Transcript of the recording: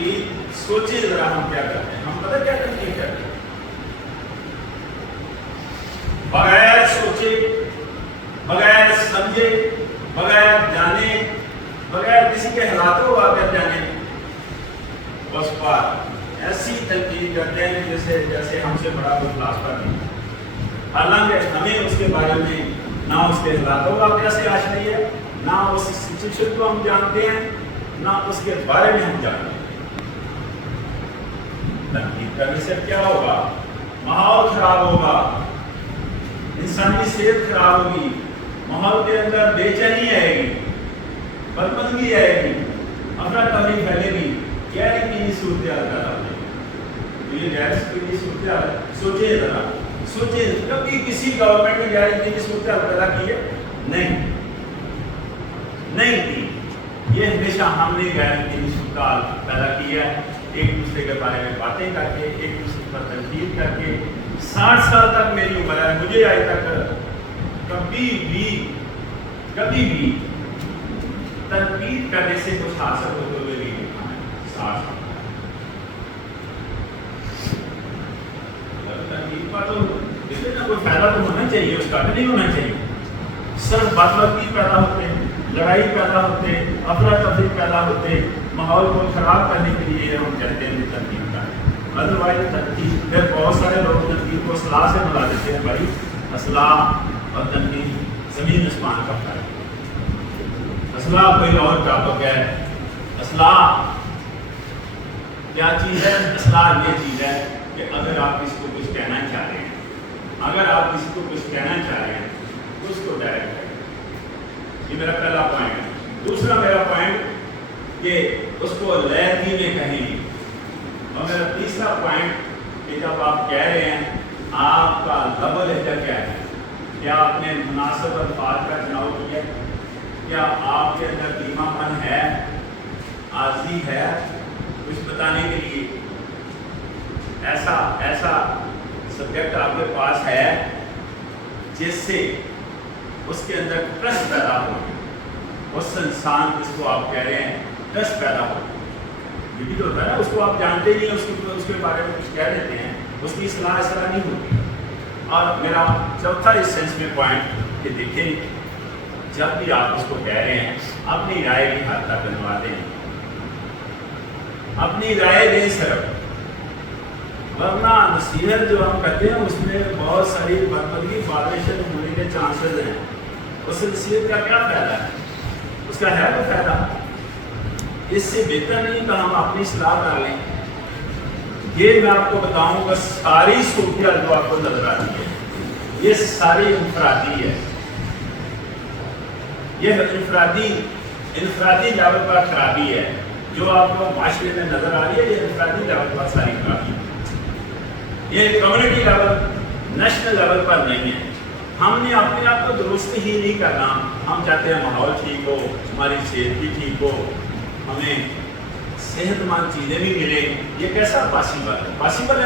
تنقید سوچے ذرا ہم کیا کرتے ہیں. ہم پتہ کیا تنقید کرتے ہیں؟ بغیر سوچے، بغیر سمجھے، بغیر جانے، بغیر کسی کے حالات کو واقع جانے اس پر ایسی تنقید کرتے ہیں جیسے ہم سے بڑا کوئی فلاسفر نہیں. حالانکہ ہمیں اس کے بارے میں نہ اس کے حالات و واقعہ سے آشنائی ہے، نہ اس سچویشن کو ہم جانتے ہیں، نہ اس کے بارے میں ہم جانتے ہیں. تنقید کرنے سے کیا ہوگا؟ ماحول خراب ہوگا، انسانی صحت خراب ہوگی، ماحول کے اندر بے چینی آئے گی، بربندگی آئے گی، افراتفری پھیلے گی، غیر یقینی صورتحال پیدا ہو جائے گی. تو یہ غیر یقینی صورتحال ہے. سوچیں ذرا، سوچیں کبھی کسی گورنمنٹ نے غیر یقینی صورتحال پیدا کی ہے؟ نہیں کی. یہ ہمیشہ ہم نے غیر یقینی صورتحال پیدا کی ہے، ایک دوسرے کے بارے میں باتیں کر کے، ایک دوسرے پر تنقید کر کے. 60 سال تک میری عمر ہے، مجھے آج تک کبھی بھی تنقید کرنے سے کچھ حاصل ہوتے ہوئے نہیں دیکھا ہے. 60 سال تنقید کا تو اس میں کوئی فائدہ تو ہونا چاہیے، اس کا نہیں ہونا چاہیے. صرف بدبختی پیدا ہوتے ہیں، لڑائی پیدا ہوتے، افراتفری پیدا ہوتے، ماحول کو خراب کرنے کے لیے ہم کہتے ہیں تنقید کا. ادروائز تنقید، پھر بہت سارے لوگ تنقید کو اصلاح سے بنا دیتے ہیں. بھائی اصلاح اور تنقید زمین آسمان کا فرق ہے. اصلاح کوئی اور ٹاپک ہے. اصلاح کیا چیز ہے؟ اصلاح یہ چیز ہے کہ اگر آپ کسی کو کچھ کہنا چاہ رہے ہیں، اگر آپ کسی کو کچھ کہنا چاہ رہے ہیں تو اس کو ڈائریکٹ کریں. یہ میرا پہلا پوائنٹ ہے. دوسرا میرا پوائنٹ کہ اس کو لہجے میں کہیں. اور میرا تیسرا پوائنٹ کہ جب آپ کہہ رہے ہیں آپ کا لب و لہجہ کیا ہے؟ کیا آپ نے مناسب الفاظ کا چناؤ کیا؟ کیا آپ کے اندر دھیما پن ہے، عاجزی ہے کچھ بتانے کے لیے؟ ایسا سبجیکٹ آپ کے پاس ہے جس سے اس کے اندر ٹرسٹ پیدا ہو، اس انسان جس کو آپ کہہ رہے ہیں ٹرسٹ پیدا ہو. یہ بھی تو ہوتا ہے نا، اس کو آپ جانتے نہیں ہیں، اس کے بارے میں کچھ کہہ دیتے ہیں، اس کی اصلاح اس طرح نہیں ہوتی. اور میرا چوتھا اس سینس میں پوائنٹ کہ دیکھیں جب بھی آپ اس کو کہہ رہے ہیں اپنی رائے کی حد تک بنوا دیں، اپنی رائے دیں صرف. ورنہ نصیحت جو ہم کرتے ہیں اس میں بہت ساری بربدگی وائلیشن ہونے کے چانسز ہیں. اس نصیحت کا کیا فائدہ ہے؟ اس کا ہے کوئی فائدہ؟ اس سے بہتر نہیں کہ ہم اپنی اصلاح کر لیں. یہ میں آپ کو بتاؤں گا ساری صورتحال جو آپ کو نظر آتی ہے یہ ساری انفرادی ہے. یہ انفرادی لیول پر خرابی ہے جو آپ کو معاشرے میں نظر آ رہی ہے. یہ انفرادی لیول پر ساری خرابی ہے. یہ کمیونٹی لیول، نیشنل لیول پر نہیں ہے. ہم نے اپنے آپ کو درست ہی نہیں کرنا. ہم چاہتے ہیں ماحول ٹھیک ہو، ہماری صحت بھی ٹھیک ہو، ہمیں صحت مند چیزیں بھی ملیں. یہ کیسا پاسبل ہے؟